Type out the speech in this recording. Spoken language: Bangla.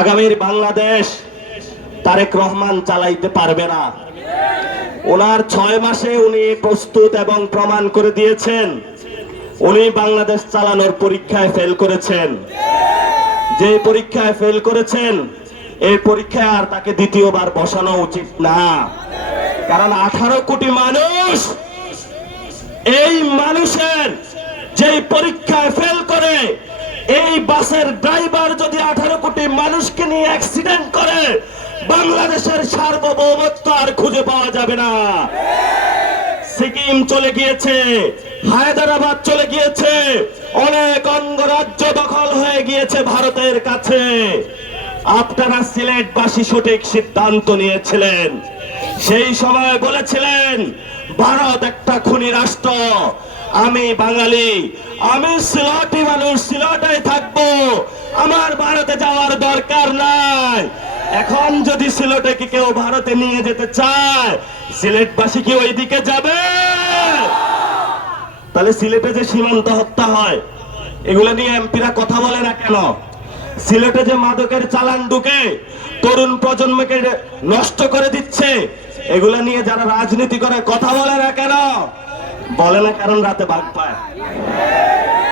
আগামীর বাংলাদেশ তারেক রহমান চালাইতে পারবে না। ওনার 6 মাসে উনি প্রস্তুত এবং প্রমাণ করে দিয়েছেন উনি বাংলাদেশ চালানোর পরীক্ষায় ফেল করেছেন। যে পরীক্ষায় ফেল করেছেন এই পরীক্ষায় আর তাকে দ্বিতীয়বার বসানো উচিত না। কারণ 18 কোটি মানুষ, এই মানুষের যেই পরীক্ষায় ফেল করে, এই বাসের ড্রাইভার যদি 18 কোটি মানুষকে নিয়ে অ্যাক্সিডেন্ট করে, বাংলাদেশের সার্বভৌমত্ব আর খুঁজে পাওয়া যাবে না। সিকিম চলে গিয়েছে, হায়দ্রাবাদ চলে গিয়েছে, অনেক অঙ্গরাজ্য দখল হয়ে গিয়েছে ভারতের কাছে। আপনারা সিলেটবাসী সঠিক সিদ্ধান্ত নিয়েছিলেন। সেই সময় বলেছিলেন ভারত একটা খুনি রাষ্ট্র, আমি বাঙালি, আমি সিলেটি মানুষ, সিলেটে থাকবো, আমার ভারতে যাওয়ার দরকার নাই। এখন যদি সিলেটে কি কেউ ভারতে নিয়ে যেতে চায়, সিলেটবাসী কি ওই দিকে যাবে? তাহলে সিলেটে যে সীমান্ত হত্যা হয় এগুলো নিয়ে এমপিরা কথা বলে না কেন? সিলেটে যে মাদকের চালান ঢুকে তরুণ প্রজন্মকে নষ্ট করে দিচ্ছে, এগুলা নিয়ে যারা রাজনীতি করে কথা বলে না কেন? বলে না কারণ রাতে ভাগ পায়।